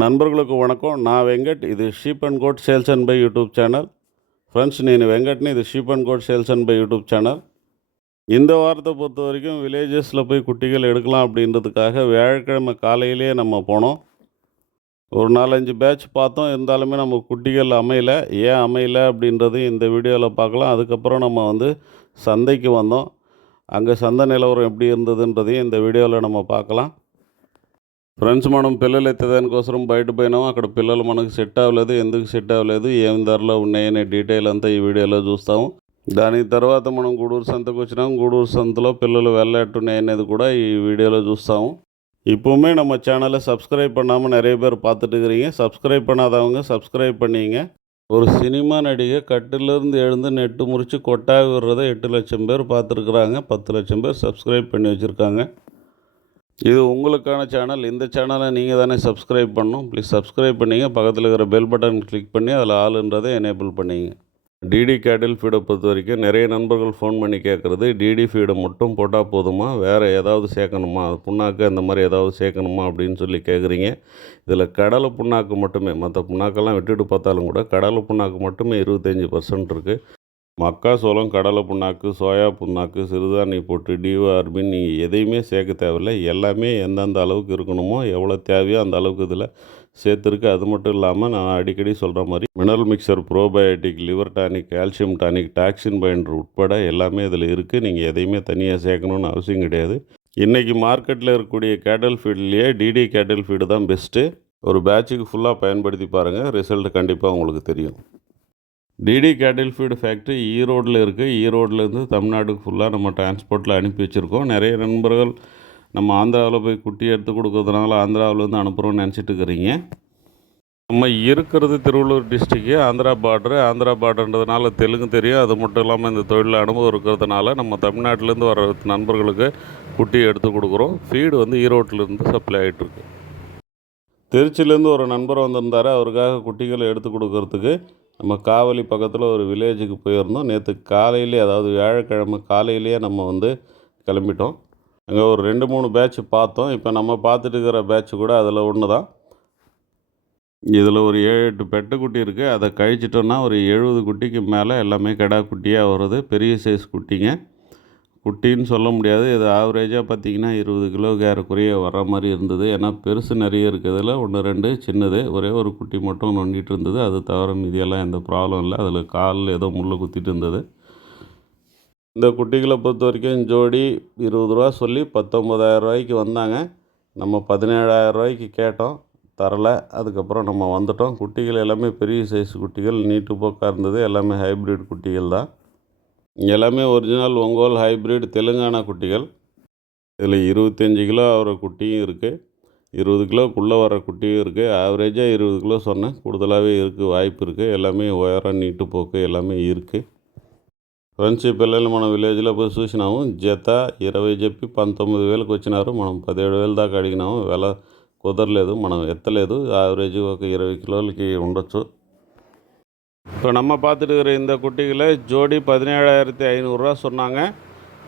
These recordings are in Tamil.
నண்బர்களுக்கு வணக்கம். நான் வெங்கட். இது sheep and goat sales and buy YouTube channel. Friends, నేను వెంకట్ని. இது sheep and goat sales and buy YouTube channel. இந்த வாரத்தை பொறுத்த வரைக்கும் வில்லேஜஸில் போய் குட்டிகள் எடுக்கலாம் அப்படின்றதுக்காக வியாழக்கிழமை காலையிலே நம்ம போனோம். ஒரு 4-5 பேட்ச் பார்த்தோம். இருந்தாலுமே நம்ம குட்டிகள் அமையலை. ஏன் அமையலை அப்படின்றது இந்த வீடியோவில் பார்க்கலாம். அதுக்கப்புறம் நம்ம சந்தைக்கு வந்தோம். அங்கே சந்தை நிலவரம் எப்படி இருந்ததுன்றதையும் இந்த వీడియోలో நம்ம பார்க்கலாம். ఫ్రెండ్స్, మనం పిల్లలు ఎత్తేదానికోసం బయట పోయినాము. అక్కడ పిల్లలు మనకు సెట్ అవ్వలేదు. ఎందుకు సెట్ అవ్వలేదు, ఏం ధరలో ఉన్నాయనే డీటెయిల్ అంతా ఈ వీడియోలో చూస్తాము. దాని తర్వాత మనం గూడూరు సంతకు వచ్చినాము. గూడూరు సంతలో పిల్లలు వెళ్ళట్టున్నాయనేది కూడా ఈ வீடியோவில் చూస్తాము. இப்போவுமே நம்ம சேனலை சப்ஸ்கிரைப் பண்ணாமல் நிறைய பேர் பார்த்துட்டு இருக்கிறீங்க. சப்ஸ்கிரைப் பண்ணாதவங்க சப்ஸ்கிரைப் பண்ணிங்க. ஒரு சினிமா நடிகை கட்டிலேருந்து எழுந்து நெட்டு முறித்து கொட்டாக விடுறதை 8 லட்சம் பேர் பார்த்துருக்குறாங்க. 10 லட்சம் பேர் சப்ஸ்கிரைப் பண்ணி வச்சுருக்காங்க. இது உங்களுக்கான சேனல். இந்த சேனலை நீங்கள் தானே சப்ஸ்கிரைப் பண்ணணும். ப்ளீஸ் சப்ஸ்கிரைப் பண்ணிங்க. பக்கத்தில் இருக்கிற பெல் பட்டன் கிளிக் பண்ணி அதில் ஆளுன்றதை எனேபிள் பண்ணிங்க. டிடி கேட்டில் ஃபீடை பொறுத்த வரைக்கும் நிறைய நண்பர்கள் ஃபோன் பண்ணி கேட்குறது, டிடி ஃபீடை மட்டும் போட்டால் போதுமா, வேறு ஏதாவது சேர்க்கணுமா, புண்ணாக்கு அந்த மாதிரி ஏதாவது சேர்க்கணுமா அப்படின்னு சொல்லி கேட்குறீங்க. இதில் கடலை புண்ணாக்கு மட்டுமே, மற்ற புண்ணாக்கெல்லாம் விட்டுட்டு பார்த்தாலும் கூட கடலை புண்ணாக்கு மட்டுமே 25% இருக்குது. மக்காசோளம், கடலை புண்ணாக்கு, சோயா புண்ணாக்கு, சிறுதானிய போட்டு, டிஓஆர்பின்னு நீங்கள் எதையுமே சேர்க்க தேவையில்லை. எல்லாமே எந்தெந்த அளவுக்கு இருக்கணுமோ, எவ்வளோ தேவையோ அந்த அளவுக்கு இதில் சேர்த்துருக்கு. அது மட்டும் இல்லாமல் நான் அடிக்கடி சொல்கிற மாதிரி mineral mixer, probiotic, liver tonic, calcium tonic, toxin binder உட்பட எல்லாமே இதில் இருக்குது. நீங்கள் எதையுமே தனியாக சேர்க்கணுன்னு அவசியம் கிடையாது. இன்றைக்கி மார்க்கெட்டில் இருக்கக்கூடிய கேட்டல் ஃபீட்லேயே டிடி கேட்டல் ஃபீடு தான் பெஸ்ட்டு. ஒரு பேட்சுக்கு ஃபுல்லாக பயன்படுத்தி பாருங்கள். ரிசல்ட் கண்டிப்பாக உங்களுக்கு தெரியும். டிடி கேட்டில் ஃபீடு ஃபேக்ட்ரி ஈரோடில் இருக்குது. ஈரோட்லேருந்து தமிழ்நாட்டுக்கு ஃபுல்லாக நம்ம டிரான்ஸ்போர்ட்டில் அனுப்பி வச்சுருக்கோம். நிறைய நண்பர்கள் நம்ம ஆந்திராவில் போய் குட்டி எடுத்து கொடுக்கறதுனால ஆந்திராவிலேருந்து அனுப்புகிறோன்னு நினச்சிட்டு இருக்கிறீங்க. நம்ம இருக்கிறது திருவள்ளூர் டிஸ்ட்ரிக்கு, ஆந்திரா பார்டர்ன்றதுனால தெலுங்கு தெரியும். அது மட்டும் இல்லாமல் இந்த தொழிலில் அனுபவம் இருக்கிறதுனால நம்ம தமிழ்நாட்டிலேருந்து வர நண்பர்களுக்கு குட்டி எடுத்து கொடுக்குறோம். ஃபீடு ஈரோட்டிலேருந்து சப்ளை ஆகிட்டுருக்கு. திருச்சியிலேருந்து ஒரு நண்பர் வந்திருந்தார். அவருக்காக குட்டிகளை எடுத்து கொடுக்கறதுக்கு நம்ம காவலி பக்கத்தில் ஒரு வில்லேஜுக்கு போயிருந்தோம். நேற்று காலையிலே, அதாவது வியாழக்கிழமை காலையிலேயே நம்ம கிளம்பிட்டோம். அங்கே ஒரு 2-3 பேட்ச் பார்த்தோம். இப்போ நம்ம பார்த்துட்டு இருக்கிற பேட்ச் கூட அதில் ஒன்று தான். இதில் ஒரு 7-8 பெட்டைக்குட்டி இருக்குது. அதை கழிச்சிட்டோன்னா ஒரு 70 குட்டிக்கு மேலே எல்லாமே கிடா குட்டியாக வருது. பெரிய சைஸ் குட்டிங்க. குட்டின்னு சொல்ல முடியாது. இது ஆவரேஜாக பார்த்திங்கன்னா 20 கிலோவுக்கு ஏறக்குறைய வர மாதிரி இருந்தது. ஏன்னா பெருசு நிறைய இருக்கிறதுல 1-2 சின்னது, ஒரே ஒரு குட்டி மட்டும் நொண்டிட்டு இருந்தது. அது தவிர மீதியெல்லாம் எந்த ப்ராப்ளம் இல்லை. அதில் காலில் ஏதோ முள் குத்திட்டு இருந்தது. இந்த குட்டிகளை பொறுத்த வரைக்கும் ஜோடி 20 ரூபா சொல்லி 19,000 ரூபாய்க்கு வந்தாங்க. நம்ம 17,000 ரூபாய்க்கு கேட்டோம், தரலை. அதுக்கப்புறம் நம்ம வந்துட்டோம். குட்டிகள் எல்லாமே பெரிய சைஸ் குட்டிகள், நீட்டு போக்காக இருந்தது. எல்லாமே ஹைப்ரிட் குட்டிகள் தான். எல்லாமே ஒரிஜினல் ஒங்கோல் ஹைப்ரிட் தெலுங்கானா குட்டிகள். இதில் 25 கிலோ ஆகிற குட்டியும் இருக்குது, 20 கிலோக்குள்ளே வர குட்டியும் இருக்குது. ஆவரேஜாக 20 கிலோ சொன்னேன், கூடுதலாகவே இருக்குது, வாய்ப்பு இருக்குது. எல்லாமே உயரம், நீட்டு போக்கு எல்லாமே இருக்குது. ఫ్రెండ్స్, ఈ పిల్లలు మన విలేజ్లో పోయి చూసినాము. జత 20 చెప్పి 19,000కి వచ్చినారు. మనం 17,000 దాకా అడిగినాము. వెల కుదరలేదు, మనం ఎత్తలేదు. ఆవరేజ్ ఒక 20 కిలోలకి ఉండొచ్చు. இப்போ நம்ம பார்த்துட்டு இருக்கிற இந்த குட்டிகளை ஜோடி 17,500 ரூபா சொன்னாங்க.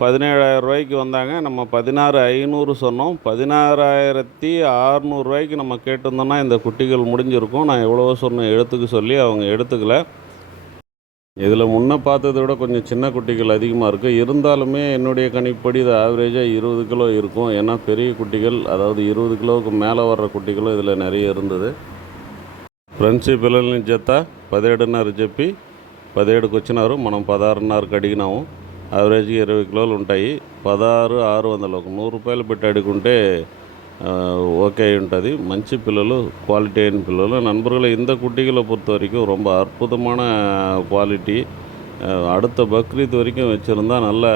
17,000 ரூபாய்க்கு வந்தாங்க. நம்ம 16,500 சொன்னோம். 16,600 ரூபாய்க்கு நம்ம கேட்டிருந்தோன்னா இந்த குட்டிகள் முடிஞ்சிருக்கும். நான் எவ்வளவோ சொன்னேன் எடுத்துக்க சொல்லி, அவங்க எடுத்துக்கல. இதில் முன்னே பார்த்ததை விட கொஞ்சம் சின்ன குட்டிகள் அதிகமாக இருக்குது. இருந்தாலுமே என்னுடைய கணிப்படி இது ஆவரேஜாக 20 கிலோ இருக்கும். ஏன்னா பெரிய குட்டிகள், அதாவது 20 கிலோவுக்கு மேலே வர்ற குட்டிகளும் இதில் நிறைய இருந்தது. ఫ్రెండ్స్, ఈ పిల్లల్ని జత 17.5 చెప్పి 17కి వచ్చినారు. మనం 16.5కి అడిగినాము. యావరేజ్గా 20 కిలోలు ఉంటాయి. 16,600, ఒక 100 రూపాయలు పెట్టి అడుగుంటే ஓகே ఉంటుంది. మంచి పిల్లలు, குவாலிட்டி అయిన పిల్లలు. நண்பர்களை, இந்த குட்டிகளை பொறுத்த வரைக்கும் ரொம்ப அற்புதமான குவாலிட்டி. அடுத்த பக்ரீத் வரைக்கும் வச்சுருந்தா நல்ல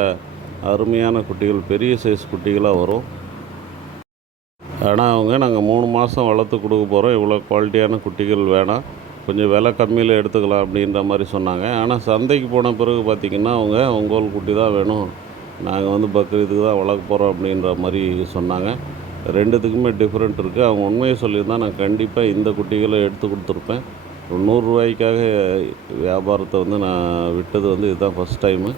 அருமையான குட்டிகள், பெரிய சைஸ் குட்டிகளாக வரும். ஆனால் நாங்கள் 3 மாதம் வளர்த்து கொடுக்க போகிறோம், இவ்வளோ குவாலிட்டியான குட்டிகள் வேணாம், கொஞ்சம் விலை கம்மியில் எடுத்துக்கலாம் அப்படின்ற மாதிரி சொன்னாங்க. ஆனால் சந்தைக்கு போன பிறகு பார்த்திங்கன்னா ஒங்கோல் குட்டி தான் வேணும், நாங்கள் பக்ரீத்துக்கு தான் வளர்க்க போகிறோம் அப்படின்ற மாதிரி சொன்னாங்க. ரெண்டுத்துக்குமே டிஃப்ரெண்ட் இருக்குது. அவங்க உண்மையை சொல்லியிருந்தால் நான் கண்டிப்பாக இந்த குட்டிகளை எடுத்து கொடுத்துருப்பேன். 100 ரூபாய்க்காக வியாபாரத்தை நான் விட்டது இதுதான் ஃபஸ்ட் டைமு.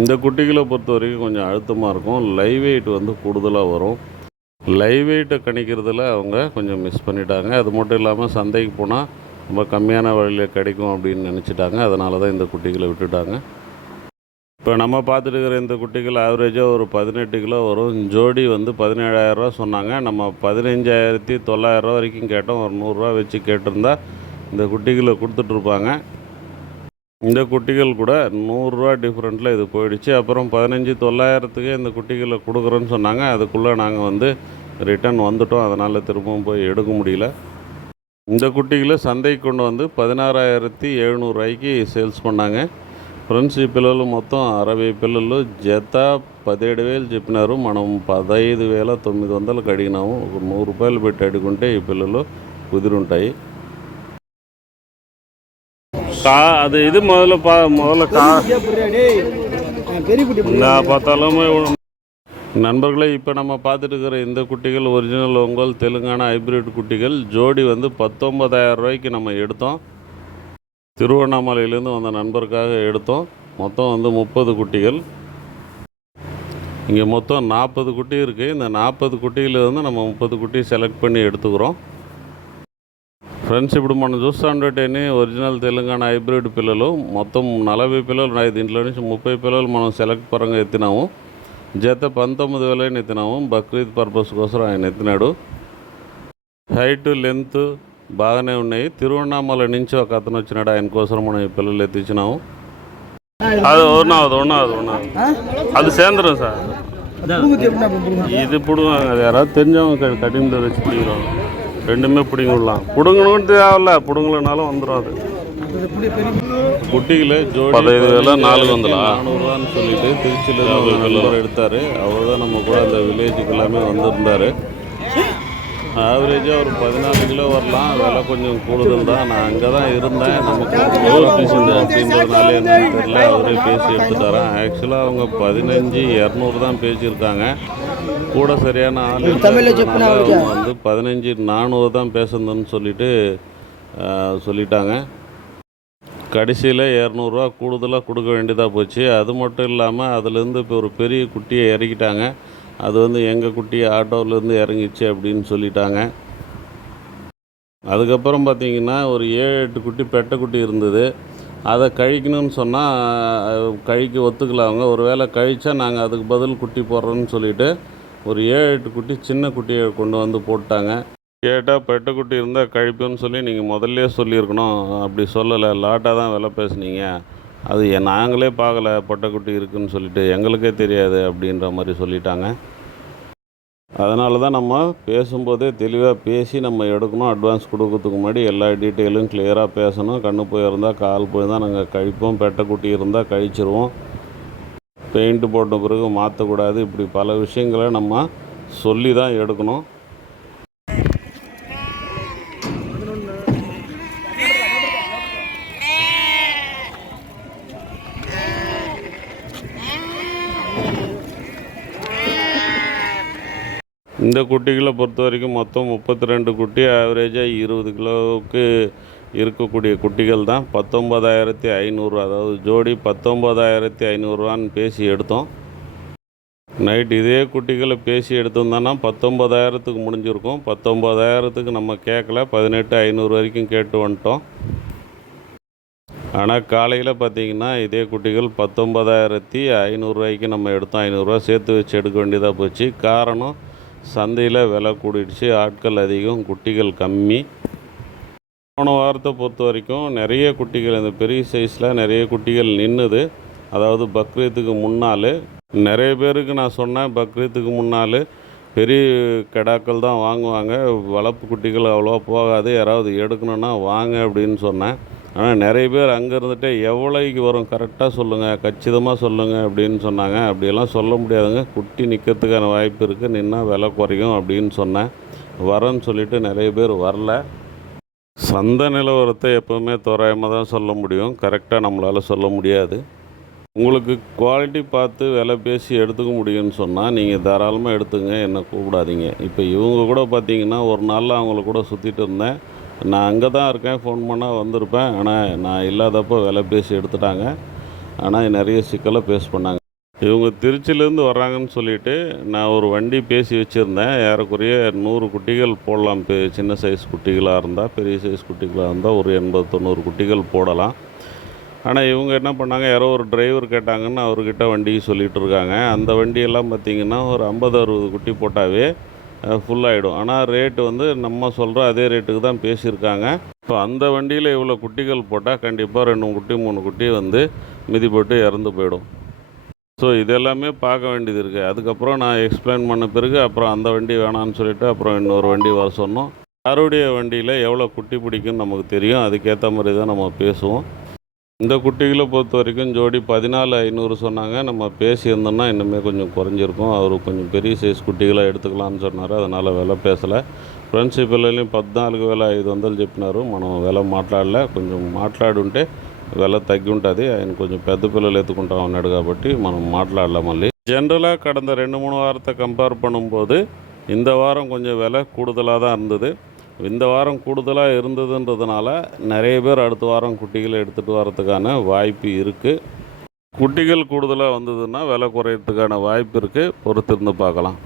இந்த குட்டிகளை பொறுத்த வரைக்கும் கொஞ்சம் அழுத்தமாக இருக்கும். லைவ் வெயிட் கூடுதலாக வரும். லைவ் வெயிட்டை கணிக்கிறதுல அவங்க கொஞ்சம் மிஸ் பண்ணிட்டாங்க. அது மட்டும் இல்லாமல் சந்தைக்கு போனால் ரொம்ப கம்மியான விலையில் கிடைக்கும் அப்படின்னு நினச்சிட்டாங்க. அதனால தான் இந்த குட்டிகளை விட்டுட்டாங்க. இப்போ நம்ம பார்த்துட்டு இருக்கிற இந்த குட்டிகள் ஆவரேஜாக ஒரு 18 கிலோ வரும். ஜோடி வந்து 17,000 சொன்னாங்க. நம்ம 15,900 வரைக்கும் கேட்டோம். ஒரு 100 வச்சு கேட்டிருந்தா இந்த குட்டிகளை கொடுத்துட்ருப்பாங்க. இந்த குட்டிகள் கூட 100 டிஃப்ரெண்ட்டில் இது போயிடுச்சு. அப்புறம் 15,900க்கே இந்த குட்டிகளை கொடுக்குறோன்னு சொன்னாங்க. அதுக்குள்ளே நாங்கள் வந்து ரிட்டன் வந்துட்டோம். அதனால் திரும்பவும் போய் எடுக்க முடியல. இந்த குட்டிகளை சந்தைக்கு கொண்டு வந்து 16,700 సేల్స్ பண்ணாங்க. ఫ్రెండ్స్ ఈ పిల్లలు మొత్తం 60 పిల్లలు జత 17,000 చెప్పినారు. మనం 15,900కి అడిగినాము. ఒక 100 రూపాయలు పెట్టి అడుగుంటే ఈ పిల్లలు కుదిరుంటాయి. அது இது முதல்ல பார்த்தாலுமே நண்பர்களே, இப்போ நம்ம பார்த்துட்டு இருக்கிற இந்த குட்டிகள் ஒரிஜினல் ஒங்கல் தெலுங்கானா ஹைப்ரிட் குட்டிகள். ஜோடி வந்து 19,000 நம்ம எடுத்தோம். திருவண்ணாமலையிலேருந்து வந்த நண்பருக்காக எடுத்தோம். மொத்தம் வந்து 30 குட்டிகள். இங்கே மொத்தம் 40 குட்டி இருக்குது. இந்த 40 కుట్టిயிலிருந்து நம்ம 30 కుట్టి సెలెక్ట్ பண்ணி எடுத்துக்கிறோம். ఫ్రెండ్స్, ఇప్పుడు మనం చూస్తుంటేనే ఒరిజినల్ తెలంగాణ హైబ్రిడ్ పిల్లలు మొత్తం 40 పిల్లలు ఉన్నాయి. దీంట్లో నుంచి 30 పిల్లలు మనం సెలెక్ట్ పరంగా ఎత్తినాము. జత 19,000 ఎత్తినాము. బక్రీద్ పర్పస్ కోసం ఆయన ఎత్తినాడు. హైట్ లెంత్ బాగానే ఉన్నాయి. తిరువణామల నుంచి ఒక అతను వచ్చినాడు. ఆయన కోసం మనం ఈ పిల్లలు ఎత్తించినాము. அது ஒன்றாவது அது சேர்ந்துடும் சார். இது பிடுங்க, அது யாராவது தெரிஞ்சவங்க கட்டிங்கில் வச்சு பிடிக்கிறோம். ரெண்டுமே பிடிங்க விடலாம். பிடுங்கணும்னு தேவையில்ல, பிடுங்கலனாலும் வந்துடும். அது குட்டிகளை ஜோடி 400 சொல்லிட்டு திருச்சியில் எடுத்தார். அவர் தான் நம்ம கூட அந்த வில்லேஜுக்கு எல்லாமே வந்திருந்தார். ஆவரேஜாக ஒரு 14 கிலோ வரலாம். விலை கொஞ்சம் கூடுதல் தான். நான் அங்கே தான் இருந்தேன். நமக்கு அப்படின்றதுனால என்னன்னு தெரியல, அவரே பேசி எடுத்துட்டாரன். ஆக்சுவலாக அவங்க 15,200 தான் பேசியிருக்காங்க. கூட சரியான ஆள் வந்து 15,400 தான் பேசுனதுன்னு சொல்லிட்டாங்க. கடைசியில் 200 கூடுதலாக கொடுக்க வேண்டியதாக போச்சு. அது மட்டும் இல்லாமல் அதுலேருந்து இப்போ ஒரு பெரிய குட்டியை இறக்கிட்டாங்க. அது வந்து எங்கள் குட்டி ஆட்டோவிலேருந்து இறங்கிச்சு அப்படின்னு சொல்லிட்டாங்க. அதுக்கப்புறம் பார்த்திங்கன்னா ஒரு 7-8 குட்டி பெட்டை குட்டி இருந்தது. அதை கழிக்கணும்னு சொன்னால் கழிக்க ஒத்துக்கல அவங்க. ஒரு வேளை கழிச்சா நாங்கள் அதுக்கு பதில் குட்டி போடுறோன்னு சொல்லிவிட்டு ஒரு 7-8 குட்டி சின்ன குட்டியை கொண்டு வந்து போட்டாங்க. கேட்டால் பெட்டை குட்டி இருந்தால் கழிப்புன்னு சொல்லி நீங்கள் முதல்ல சொல்லியிருக்கணும். அப்படி சொல்லலை, லாட்டாக தான் விலை பேசுனீங்க. அது நாங்களே பார்க்கல பொட்டைக்குட்டி இருக்குதுன்னு சொல்லிட்டு, எங்களுக்கே தெரியாது அப்படின்ற மாதிரி சொல்லிட்டாங்க. அதனால தான் நம்ம பேசும்போதே தெளிவாக பேசி நம்ம எடுக்கணும். அட்வான்ஸ் கொடுக்கறதுக்கு முன்னாடி எல்லா டீட்டெயிலும் கிளியராக பேசணும். கண்ணு போயிருந்தால் கால் போய் தான் நாங்கள் கழிப்போம். பெட்டைக்குட்டி இருந்தால் கழிச்சிருவோம். பெயிண்ட்டு போட்ட பிறகு மாற்றக்கூடாது. இப்படி பல விஷயங்களை நம்ம சொல்லி தான் எடுக்கணும். இந்த குட்டிகளை பொறுத்த வரைக்கும் மொத்தம் 32 குட்டி. ஆவரேஜாக 20 கிலோவுக்கு இருக்கக்கூடிய குட்டிகள் தான். 19,500, அதாவது ஜோடி 19,500 பேசி எடுத்தோம். நைட் இதே குட்டிகளை பேசி எடுத்திருந்தோன்னா 19,000க்கு முடிஞ்சிருக்கும். 19,000க்கு நம்ம கேட்கல, 18,500 வரைக்கும் கேட்டு வந்துட்டோம். ஆனால் காலையில் பார்த்திங்கன்னா இதே குட்டிகள் 19,500 நம்ம எடுத்தோம். 500 சேர்த்து வச்சு எடுக்க வேண்டியதாக போச்சு. காரணம், சந்தையில் விலை கூடிடுச்சு, ஆட்கள் அதிகம், குட்டிகள் கம்மி. போன வாரத்தை பொறுத்த வரைக்கும் நிறைய குட்டிகள், இந்த பெரிய சைஸில் நிறைய குட்டிகள் நின்றுது. அதாவது பக்ரீத்துக்கு முன்னால் நிறைய பேருக்கு நான் சொன்னேன், பக்ரீத்துக்கு முன்னால் பெரிய கெடாக்கள் தான் வாங்குவாங்க, வளர்ப்பு குட்டிகள் அவ்வளோவா போகாது, யாராவது எடுக்கணுன்னா வாங்க அப்படின்னு சொன்னேன். ஆனால் நிறைய பேர் அங்கே இருந்துகிட்டே எவ்வளோக்கு வரும் கரெக்டாக சொல்லுங்கள், கச்சிதமாக சொல்லுங்கள் அப்படின்னு சொன்னாங்க. அப்படியெல்லாம் சொல்ல முடியாதுங்க, குட்டி நிற்கிறதுக்கான வாய்ப்பு இருக்குது, நின்னா விலை குறையும் அப்படின்னு சொன்னேன். வரேன்னு சொல்லிவிட்டு நிறைய பேர் வரல. சந்தை நிலவரத்தை எப்போவுமே தோராயமாக தான் சொல்ல முடியும், கரெக்டாக நம்மளால் சொல்ல முடியாது. உங்களுக்கு குவாலிட்டி பார்த்து விலை பேசி எடுத்துக்க முடியும்னு சொன்னால் நீங்கள் தாராளமாக எடுத்துங்க, என்னை கூப்பிடாதீங்க. இப்போ இவங்க கூட பார்த்தீங்கன்னா ஒரு நாளில் அவங்கள கூட சுற்றிட்டு இருந்தேன். நான் அங்கே தான் இருக்கேன், ஃபோன் பண்ணால் வந்திருப்பேன். ஆனால் நான் இல்லாதப்போ விலை பேசி எடுத்துட்டாங்க. ஆனால் நிறைய சிக்கலை பேஸ் பண்ணாங்க. இவங்க திருச்சியிலேருந்து வர்றாங்கன்னு சொல்லிட்டு நான் ஒரு வண்டி பேசி வச்சுருந்தேன். ஏறக்குறைய 100 குட்டிகள் போடலாம். சின்ன சைஸ் குட்டிகளாக இருந்தால், பெரிய சைஸ் குட்டிகளாக இருந்தால் ஒரு 80, 90 குட்டிகள் போடலாம். ஆனால் இவங்க என்ன பண்ணாங்க, யாரோ ஒரு டிரைவர் கேட்டாங்கன்னு அவர்கிட்ட வண்டி சொல்லிகிட்டு இருக்காங்க. அந்த வண்டியெல்லாம் பார்த்திங்கன்னா ஒரு 50, 60 குட்டி போட்டாவே ஃபுல்லாகிடும். ஆனால் ரேட்டு வந்து நம்ம சொல்கிற அதே ரேட்டுக்கு தான் பேசியிருக்காங்க. இப்போ அந்த வண்டியில் இவ்வளோ குட்டிகள் போட்டால் கண்டிப்பாக 2 குட்டி 3 குட்டி வந்து மிதிப்பட்டு இறந்து போயிடும். ஸோ இதெல்லாமே பார்க்க வேண்டியது இருக்குது. அதுக்கப்புறம் நான் எக்ஸ்பிளைன் பண்ண பிறகு அப்புறம் அந்த வண்டி வேணான்னு சொல்லிவிட்டு அப்புறம் இன்னொரு வண்டி வர சொன்னோம். யாருடைய வண்டியில் எவ்வளோ குட்டி பிடிக்குன்னு நமக்கு தெரியும். அதுக்கேற்ற மாதிரி தான் நம்ம பேசுவோம். இந்த குட்டிகளை பொறுத்த வரைக்கும் ஜோடி 14,500 சொன்னாங்க. நம்ம பேசியிருந்தோம்னா இன்னுமே கொஞ்சம் குறைஞ்சிருக்கும். அவர் கொஞ்சம் பெரிய சைஸ் குட்டிகளாக எடுத்துக்கலான்னு சொன்னார். அதனால் விலை பேசலை. ఫ్రెండ్స్ ఈ పిల్లల్ని 14,500 చెప్పినారు. మనం వెల మాట్లాడలే, కొంచెం మాట్లాడుంటే వెల తగ్గి ఉంటుంది. ఆయన కొంచెం పెద్ద పిల్లలు ఎత్తుకుంటా ఉన్నాడు కాబట్టి మనం మాట్లాడలే. మళ్ళీ ஜென்ரலாக கடந்த 2-3 வாரத்தை கம்பேர் பண்ணும்போது இந்த வாரம் கொஞ்சம் விலை கூடுதலாக தான் இருந்தது. இந்த வாரம் கூடுதலாக இருந்ததுன்றதுனால நிறைய பேர் அடுத்த வாரம் குட்டிகளை எடுத்துகிட்டு வரதுக்கான வாய்ப்பு இருக்குது. குட்டிகள் கூடுதலாக வந்ததுன்னா விலை குறையிறதுக்கான வாய்ப்பு இருக்குது. பொறுத்திருந்து பார்க்கலாம்.